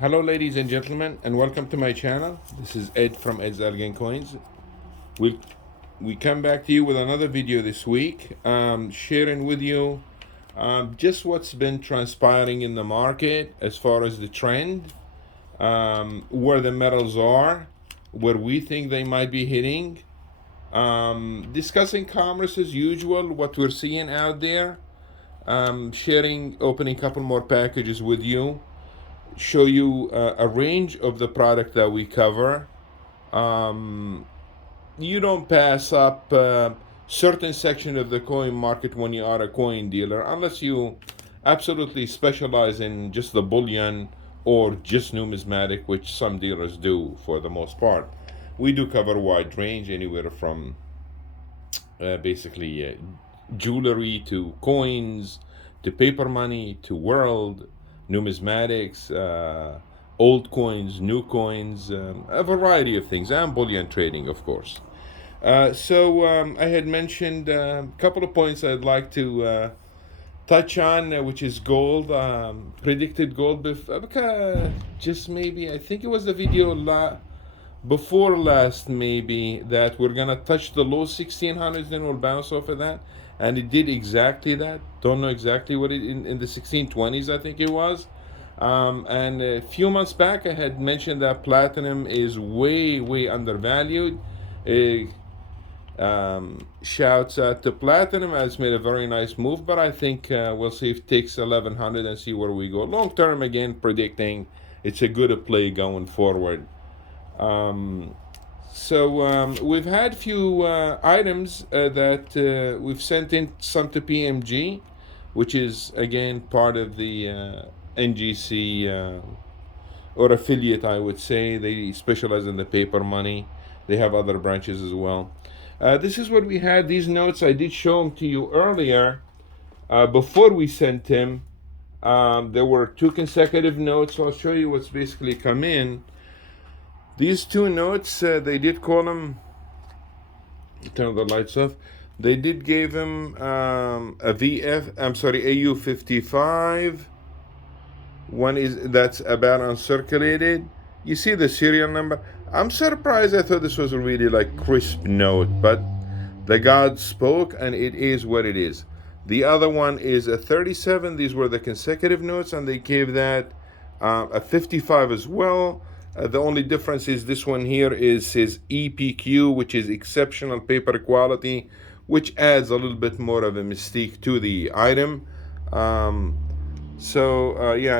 Hello, ladies and gentlemen, and welcome to my channel. This is Ed from Ed's Elegant Coins. We we come back to you with another video this week, sharing with you just what's been transpiring in the market as far as the trend, where the metals are, where we think they might be hitting, discussing commerce as usual, what we're seeing out there, opening a couple more packages with you, show you a range of the product that we cover. Um, you don't pass up certain section of the coin market when you are a coin dealer, unless you absolutely specialize in just the bullion or just numismatic, which some dealers do for the most part. We do cover a wide range, anywhere from basically jewelry to coins to paper money to world numismatics, old coins, new coins, a variety of things, and bullion trading, of course. I had mentioned a couple of points I'd like to touch on, which is gold, predicted gold. Just maybe, I think it was the video before last, maybe, that we're gonna touch the low 1600s, then we'll bounce off of that. And it did exactly that. Don't know exactly what it in the 1620s, I think it was. And a few months back, I had mentioned that platinum is way undervalued. Shouts out to platinum, has made a very nice move, but I think we'll see if it takes 1100 and see where we go. Long term, again, predicting it's a good play going forward. Um, we've had few items that we've sent in, some to PMG, which is again part of the NGC or affiliate, I would say. They specialize in the paper money. They have other branches as well. This is what we had. These notes, I did show them to you earlier before we sent them. There were two consecutive notes. So I'll show you what's basically come in. These two notes, they did call them, turn the lights off, they did give him a AU55. One that's about uncirculated. You see the serial number. I'm surprised. I thought this was a really like crisp note, but the God spoke, and it is what it is. The other one is a 37. These were the consecutive notes, and they gave that a 55 as well. The only difference is this one here is his EPQ, which is exceptional paper quality, which adds a little bit more of a mystique to the item. Yeah,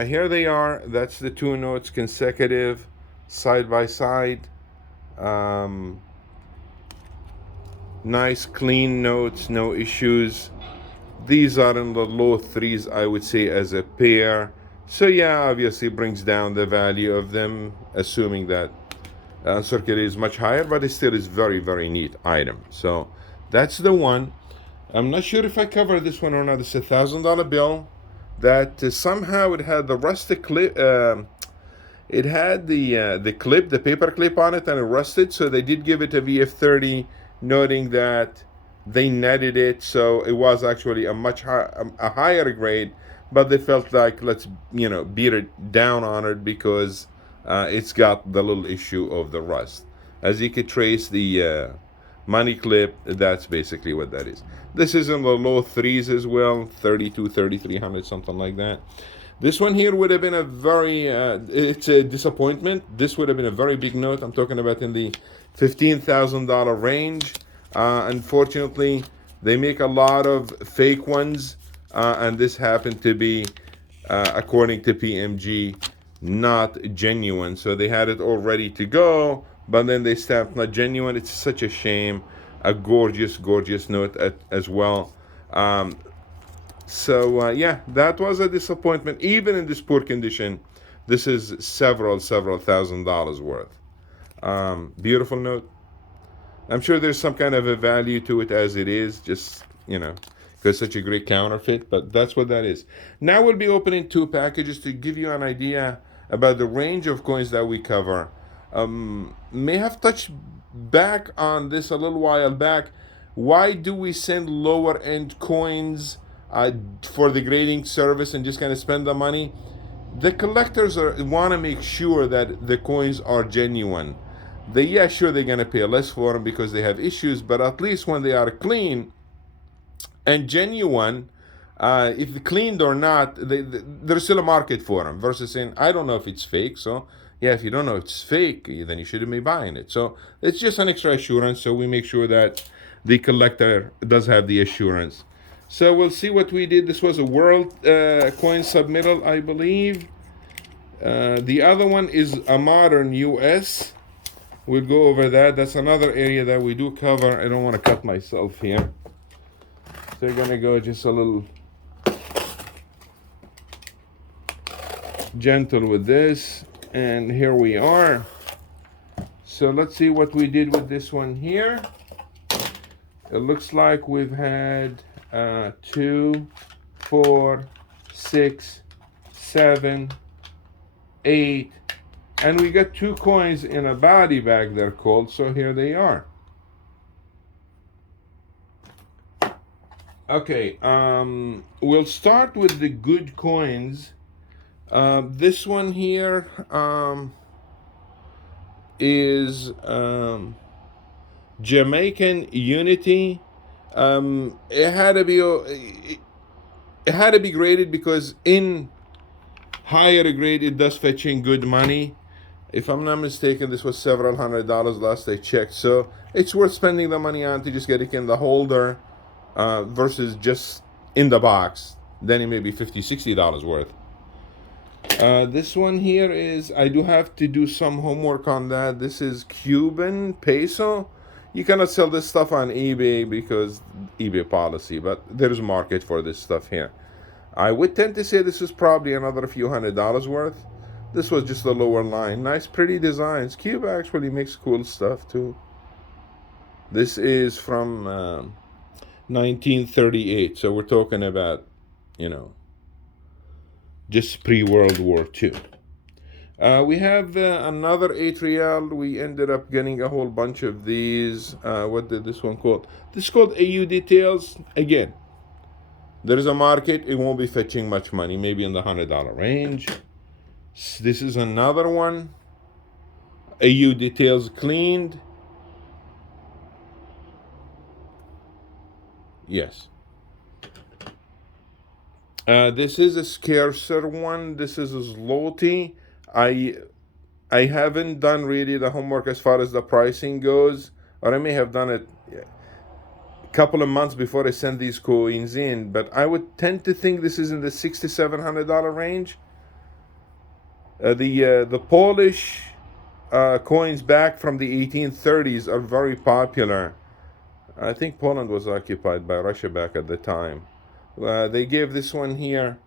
here they are. That's the two notes consecutive, side by side. Nice, clean notes, no issues. These are in the low threes, I would say, as a pair. So yeah, obviously brings down the value of them, assuming that uncirculated is much higher, but it still is very neat item. So that's the one. I'm not sure if I covered this one or not. It's $1,000 bill that somehow it had the rusted clip. It had the clip, the paper clip on it, and it rusted. So they did give it a VF30, noting that they netted it, so it was actually a higher grade. But they felt like, let's beat it down on it because it's got the little issue of the rust. As you could trace the money clip, that's basically what that is. This is in the low threes as well, 32, 3300, something like that. This one here would have been a very, it's a disappointment. This would have been a very big note. I'm talking about in the $15,000 range. Unfortunately, they make a lot of fake ones, and this happened to be, according to PMG, not genuine. So they had it all ready to go, but then they stamped not genuine. It's such a shame. A gorgeous note as well. Yeah, that was a disappointment. Even in this poor condition, this is several $1,000s worth. Beautiful note. I'm sure there's some kind of a value to it as it is, just, because such a great counterfeit, but that's what that is. Now we'll be opening two packages to give you an idea about the range of coins that we cover. May have touched back on this a little while back. Why do we send lower end coins for the grading service and just kind of spend the money? The collectors want to make sure that the coins are genuine. Yeah, sure, they're gonna pay less for them because they have issues, but at least when they are clean and genuine, if cleaned or not, there's still a market for them. Versus saying, I don't know if it's fake, so yeah, if you don't know if it's fake, then you shouldn't be buying it. So it's just an extra assurance. So we make sure that the collector does have the assurance. So we'll see what we did. This was a world coin submittal, I believe. The other one is a modern US. We'll go over that. That's another area that we do cover. I don't want to cut myself here. So we're gonna go just a little gentle with this. And here we are. So let's see what we did with this one here. It looks like we've had 2, 4, 6, 7, 8, and we got 2 coins in a body bag, they're called. So here they are. Okay, we'll start with the good coins. This one here is Jamaican Unity. It had to be graded because in higher grade it does fetching good money. If I'm not mistaken, this was several $100s last I checked. So it's worth spending the money on to just get it in the holder versus just in the box. Then it may be $50, $60 worth. This one here is, I do have to do some homework on that. This is Cuban peso. You cannot sell this stuff on eBay because eBay policy, but there's a market for this stuff here. I would tend to say this is probably another few $100s worth. This was just the lower line. Nice, pretty designs. Cuba actually makes cool stuff too. This is from 1938, so we're talking about, just pre-World War II. We have another 8 real. We ended up getting a whole bunch of these. What did this one called? This is called AU Details. Again, there is a market. It won't be fetching much money, maybe in the $100 range. This is another one. AU Details cleaned. Yes. This is a scarcer one. This is a zloty. I haven't done really the homework as far as the pricing goes, or I may have done it a couple of months before I send these coins in, but I would tend to think this is in the $600 to $700 range. The Polish coins back from the 1830s are very popular. I think Poland was occupied by Russia back at the time. They gave this one here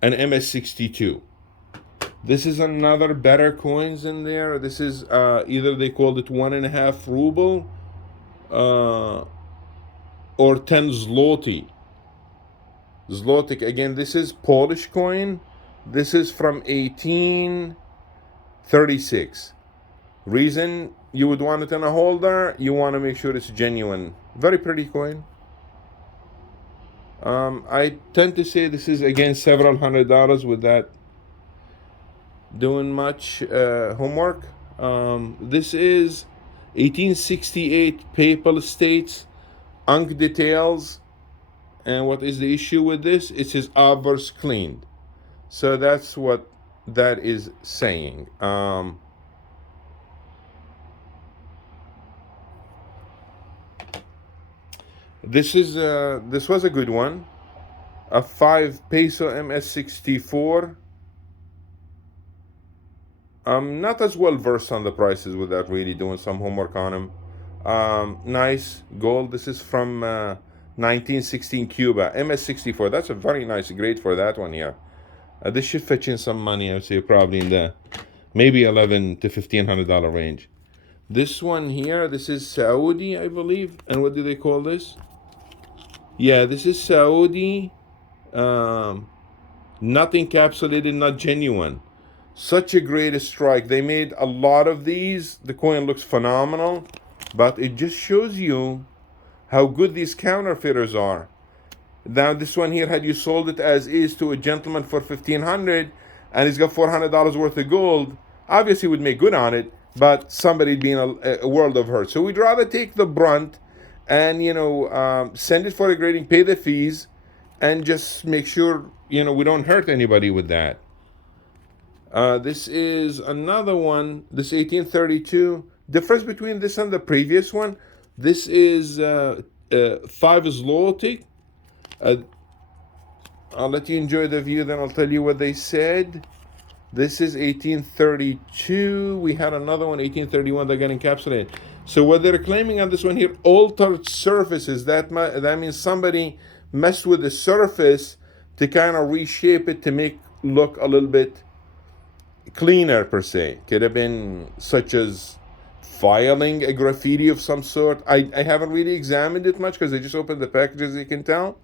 an MS-62. This is another better coins in there. This is either they called it 1.5 ruble or 10 zloty. Zlotic, again, this is Polish coin. This is from 1836. Reason you would want it in a holder, you want to make sure it's genuine. Very pretty coin. I tend to say this is, again, several $100 with that doing much homework. This is 1868 Papal States, Ankh Details. And what is the issue with this? It says obverse cleaned. So that's what that is saying. This was a good one. A 5 peso MS-64. I'm not as well versed on the prices without really doing some homework on them. Nice gold. This is from 1916 Cuba. MS-64. That's a very nice grade for that one here. This should fetch in some money. I would say probably in the maybe $1,100 to $1,500 range. This one here, this is Saudi, I believe. And what do they call this? Yeah, this is Saudi. Not encapsulated, not genuine. Such a great strike. They made a lot of these. The coin looks phenomenal, but it just shows you how good these counterfeiters are. Now this one here, had you sold it as is to a gentleman for 1,500, and he's got $400 worth of gold, obviously would make good on it, but somebody'd be in a world of hurt. So we'd rather take the brunt and send it for a grading, pay the fees, and just make sure we don't hurt anybody with that. This is another one. This 1832. Difference between this and the previous one. This is 5 zloty. I'll let you enjoy the view, then I'll tell you what they said. This is 1832. We had another one, 1831, that got encapsulated. So what they're claiming on this one here, altered surfaces. That means somebody messed with the surface to kind of reshape it to make look a little bit cleaner, per se. Could have been such as filing a graffiti of some sort. I haven't really examined it much because I just opened the package, as you can tell.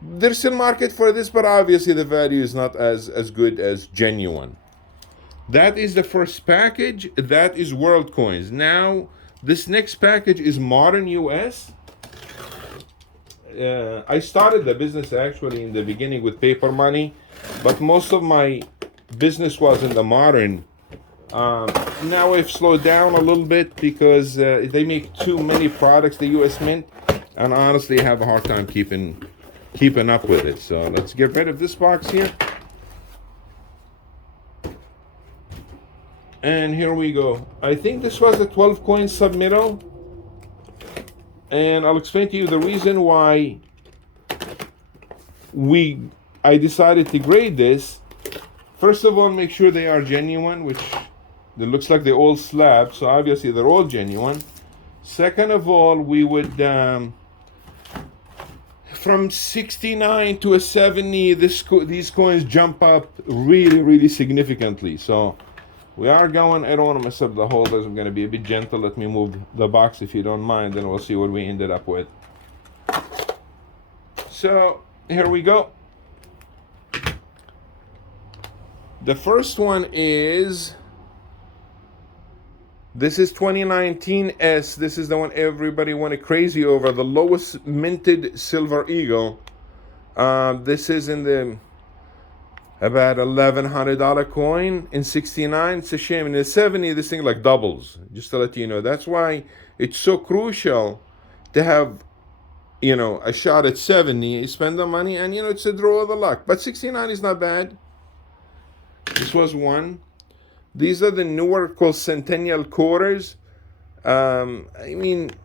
There's still market for this, but obviously the value is not as good as genuine. That is the first package. That is World Coins. Now, this next package is Modern US. I started the business actually in the beginning with paper money, but most of my business was in the modern. Now I've slowed down a little bit because they make too many products, the US Mint, and honestly I have a hard time keeping up with it. So let's get rid of this box here. And here we go. I think this was a 12 coin submittal. And I'll explain to you the reason why I decided to grade this. First of all, make sure they are genuine, which it looks like they're all slabs, so obviously they're all genuine. Second of all, we would from 69 to a 70, these coins jump up really, really significantly. So we are going, I don't want to mess up the holders. I'm going to be a bit gentle. Let me move the box if you don't mind, then we'll see what we ended up with. So here we go. The first one is, this is 2019S. This is the one everybody went crazy over, the lowest minted silver eagle. This is in the about $1,100 coin. In 69, it's a shame. In the 70, this thing like doubles, just to let you know. That's why it's so crucial to have, a shot at 70. You spend the money and, it's a draw of the luck. But 69 is not bad. This was one. These are the newer called Centennial Quarters. This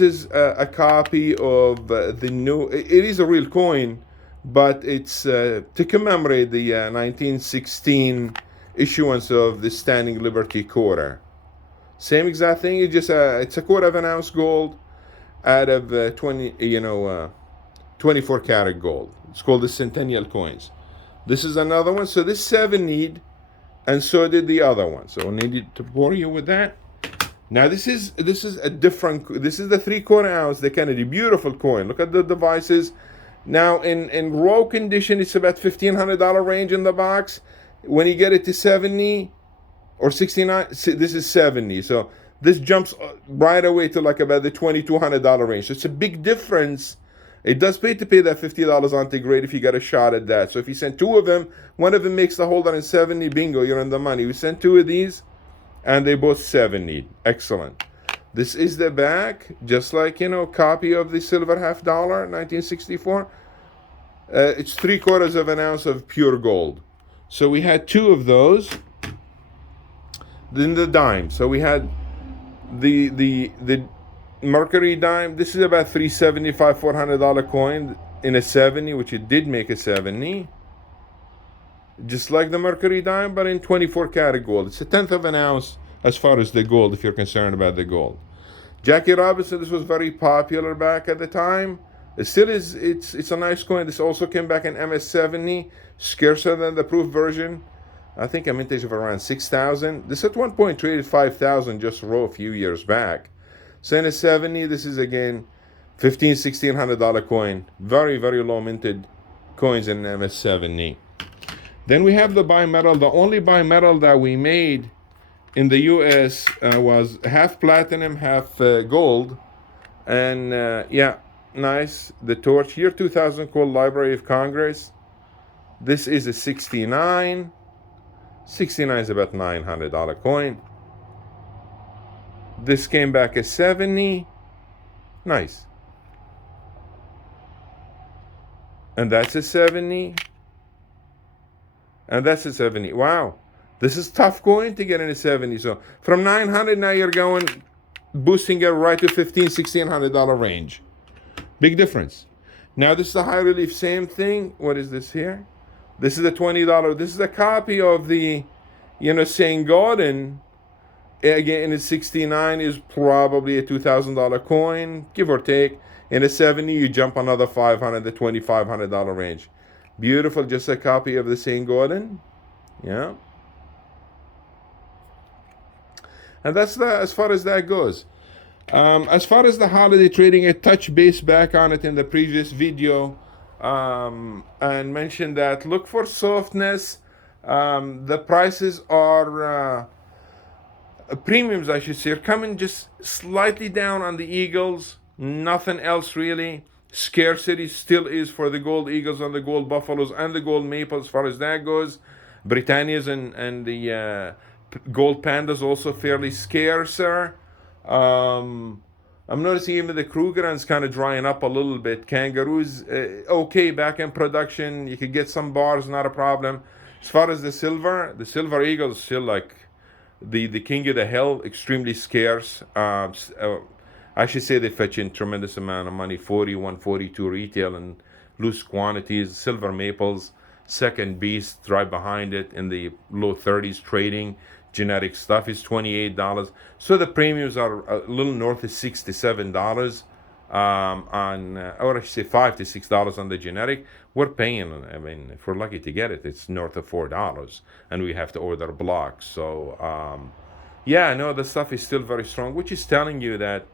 is a copy of the new, it is a real coin, but it's to commemorate the 1916 issuance of the Standing Liberty Quarter. Same exact thing, it's just it's a quarter of an ounce gold out of 24 karat gold. It's called the Centennial coins. This is another one. So this 7 need, and so did the other one. So I needed to bore you with that. Now this is a different. This is the 3/4 ounce, the Kennedy, beautiful coin. Look at the devices. Now in raw condition, it's about $1,500 range in the box. When you get it to 70 or 69, this is 70. So this jumps right away to like about the $2,200 range. So it's a big difference. It does pay to pay that $50 on grade if you got a shot at that. So if you send 2 of them, one of them makes the holder in 70, bingo, you're in the money. We sent 2 of these, and they both 70. Excellent. This is the back, just like, copy of the silver $50, 1964. It's 3/4 of an ounce of pure gold. So we had 2 of those. Then the dime. So we had the Mercury dime. This is about $375, $400 coin in a 70, which it did make a 70. Just like the Mercury dime, but in 24 karat gold. It's 1/10 of an ounce as far as the gold, if you're concerned about the gold. Jackie Robinson, this was very popular back at the time. It still is. It's a nice coin. This also came back in MS70, scarcer than the proof version. I think a mintage of around 6,000. This at one point traded 5,000 just raw a few years back. So in a 70, this is again $1,500, $1,600 coin. Very, very low minted coins in MS70. Then we have the bimetal. The only bimetal that we made in the US was half platinum, half gold. And Nice. The torch, year 2000, called Library of Congress. This is a 69. 69 is about $900 coin. This came back as 70. Nice. And that's a 70. And that's a 70. Wow. This is tough coin to get in a 70. So from 900, now you're going, boosting it right to $1,500, $1,600 range. Big difference. Now this is a high relief, same thing. What is this here? This is a $20. This is a copy of the, St. Gordon. Again, in a 69 is probably a $2,000 coin, give or take. In a 70, you jump another $500 to $2,500 range. Beautiful, just a copy of the St. Gordon. Yeah. And that's as far as that goes. As far as the holiday trading, I touched base back on it in the previous video, and mentioned that look for softness. The prices are premiums, I should say, are coming just slightly down on the Eagles. Nothing else really. Scarcity still is for the gold Eagles and the gold Buffaloes and the gold Maples as far as that goes. Britannias and the gold Pandas also fairly scarcer. I'm noticing even the Krugerrands kind of drying up a little bit. Kangaroos, okay, back in production. You could get some bars, not a problem. As far as the Silver Eagles still like the king of the hill, extremely scarce. I should say they fetch in tremendous amount of money, 142 retail and loose quantities. Silver Maples, second beast, right behind it in the low 30s trading. Genetic stuff is $28. So the premiums are a little north of $67 on, or I should say $5 to $6 on the genetic. We're paying, I mean, if we're lucky to get it, it's north of $4, and we have to order blocks. So, yeah, no, the stuff is still very strong, which is telling you that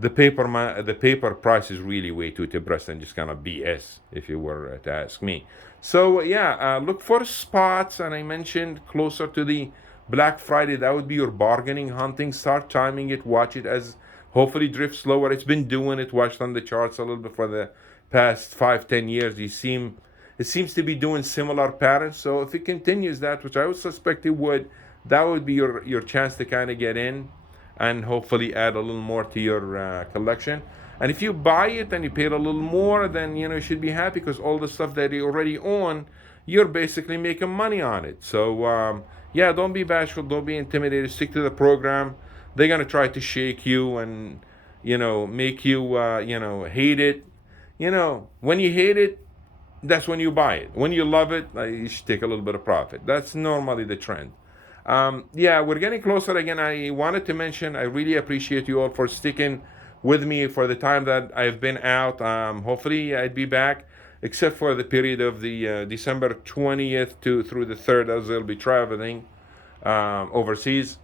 the paper price is really way too depressed and just kind of BS, if you were to ask me. So yeah, look for spots, and I mentioned closer to the Black Friday, that would be your bargaining hunting. Start timing it, watch it as hopefully drifts lower. It's been doing it, watched on the charts a little bit for the past 5-10 years. It seems to be doing similar patterns. So if it continues that, which I would suspect it would, that would be your chance to kind of get in and hopefully add a little more to your collection. And if you buy it and you paid a little more, then you should be happy, because all the stuff that you already own, you're basically making money on it. So yeah, don't be bashful, don't be intimidated, stick to the program. They're gonna try to shake you and make you hate it. When you hate it, that's when you buy it. When you love it, you should take a little bit of profit. That's normally the trend. Yeah, we're getting closer again. I wanted to mention I really appreciate you all for sticking with me for the time that I've been out. Hopefully I'd be back, except for the period of the December 20th through the 3rd, as I'll be traveling overseas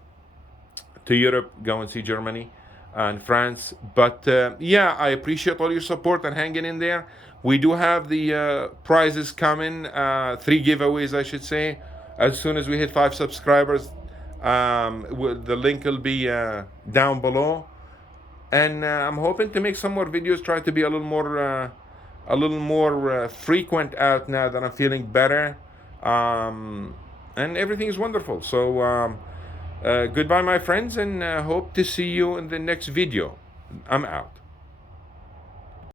to Europe, go and see Germany and France. But yeah, I appreciate all your support and hanging in there. We do have the prizes coming, 3 giveaways, I should say. As soon as we hit 5 subscribers, the link will be down below. And I'm hoping to make some more videos, try to be a little more frequent out now that I'm feeling better. And everything is wonderful. So goodbye, my friends, and hope to see you in the next video. I'm out.